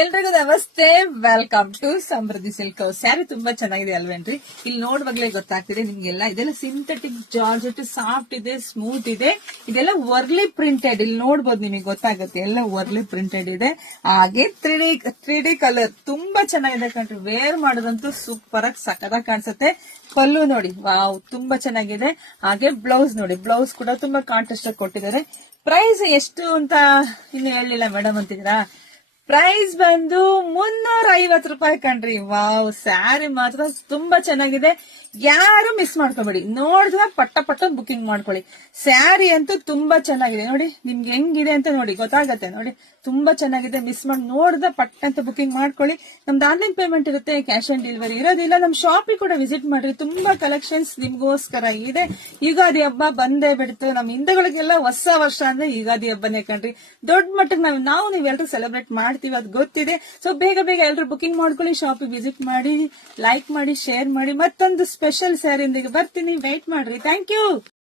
ಎಲ್ರಿಗೂ ನಮಸ್ತೆ, welcome to Samruddhi silk house. Sari ತುಂಬಾ ಚೆನ್ನಾಗಿದೆ ಅಲ್ವೇನ್ರಿ? ಇಲ್ಲಿ ನೋಡುವಾಗ್ಲೇ ಗೊತ್ತಾಗ್ತಿದೆ ನಿಮ್ಗೆಲ್ಲ. ಇದೆಲ್ಲ ಸಿಂಥೆಟಿಕ್ ಜಾರ್ಜೆಟ್, ಸಾಫ್ಟ್ ಇದೆ, ಸ್ಮೂತ್ ಇದೆ. ಇದೆಲ್ಲ ವರ್ಲಿ ಪ್ರಿಂಟೆಡ್. ಇಲ್ಲಿ ನೋಡ್ಬೋದು, ನಿಮಗೆ ಗೊತ್ತಾಗುತ್ತೆ ಎಲ್ಲ ವರ್ಲಿ ಪ್ರಿಂಟೆಡ್ ಇದೆ. ಹಾಗೆ ತ್ರೀ ಡಿ ಕಲರ್ ತುಂಬಾ ಚೆನ್ನಾಗಿದೆ ಕಣ್ರಿ. ವೇರ್ ಮಾಡೋದಂತೂ ಸೂಪರ್ ಆಗಿ ಸಖತ್ತಾಗಿ ಕಾಣಿಸುತ್ತೆ. ಪಲ್ಲು ನೋಡಿ, ವಾವ್, ತುಂಬಾ ಚೆನ್ನಾಗಿದೆ. ಹಾಗೆ ಬ್ಲೌಸ್ ನೋಡಿ, ಬ್ಲೌಸ್ ಕೂಡ ತುಂಬಾ ಕಾಂಟ್ರಾಸ್ಟ್ ಆಗಿ ಕೊಟ್ಟಿದ್ದಾರೆ. ಪ್ರೈಸ್ ಎಷ್ಟು ಅಂತ ಇನ್ನು ಹೇಳಿಲ್ಲ ಮೇಡಮ್ ಅಂತಿದ್ದೀರಾ? ಪ್ರೈಸ್ ಬಂದು 350 ರೂಪಾಯಿ ಕಣ್ರಿ. ವಾವ್, ಸ್ಯಾರಿ ಮಾತ್ರ ತುಂಬಾ ಚೆನ್ನಾಗಿದೆ. ಯಾರು ಮಿಸ್ ಮಾಡ್ಕೋಬೇಡಿ, ನೋಡಿದ್ರೆ ಪಟ್ಟ ಬುಕಿಂಗ್ ಮಾಡ್ಕೊಳ್ಳಿ. ಸ್ಯಾರಿ ಅಂತೂ ತುಂಬಾ ಚೆನ್ನಾಗಿದೆ ನೋಡಿ. ನಿಮ್ಗೆ ಹೆಂಗಿದೆ ಅಂತ ನೋಡಿ, ಗೊತ್ತಾಗತ್ತೆ ನೋಡಿ. ತುಂಬಾ ಚೆನ್ನಾಗಿದೆ. ಮಿಸ್ ಮಾಡಿ ನೋಡಿದ್ರೆ ಪಟ್ಟ ಅಂತ ಬುಕಿಂಗ್ ಮಾಡ್ಕೊಳ್ಳಿ. ನಮ್ದು ಆನ್ಲೈನ್ ಪೇಮೆಂಟ್ ಇರುತ್ತೆ, ಕ್ಯಾಶ್ ಆನ್ ಡೆಲಿವರಿ ಇರೋದಿಲ್ಲ. ನಮ್ ಶಾಪಿಗೆ ಕೂಡ ವಿಸಿಟ್ ಮಾಡ್ರಿ, ತುಂಬಾ ಕಲೆಕ್ಷನ್ಸ್ ನಿಮ್ಗೋಸ್ಕರ ಇದೆ. ಯುಗಾದಿ ಹಬ್ಬ ಬಂದೇ ಬಿಡ್ತು. ನಮ್ ಹಿಂದೂಗಳಿಗೆಲ್ಲ ಹೊಸ ವರ್ಷ ಅಂದ್ರೆ ಯುಗಾದಿ ಹಬ್ಬನೇ ಕಣ್ರಿ. ದೊಡ್ಡ ಮಟ್ಟಕ್ಕೆ ನಾವು ನೀವೆಲ್ಲರೂ ಸೆಲೆಬ್ರೇಟ್ ಮಾಡ್ತೀವಿ, ಅದು ಗೊತ್ತಿದೆ. ಸೊ ಬೇಗ ಎಲ್ಲರೂ ಬುಕಿಂಗ್ ಮಾಡ್ಕೊಳ್ಳಿ, ಶಾಪಿಗೆ ವಿಸಿಟ್ ಮಾಡಿ, ಲೈಕ್ ಮಾಡಿ, ಶೇರ್ ಮಾಡಿ. ಮತ್ತೊಂದು ಸ್ಪೆಷಲ್ ಸ್ಯಾರಿಯೊಂದಿಗೆ ಬರ್ತೀನಿ, ವೇಟ್ ಮಾಡ್ರಿ. Thank you.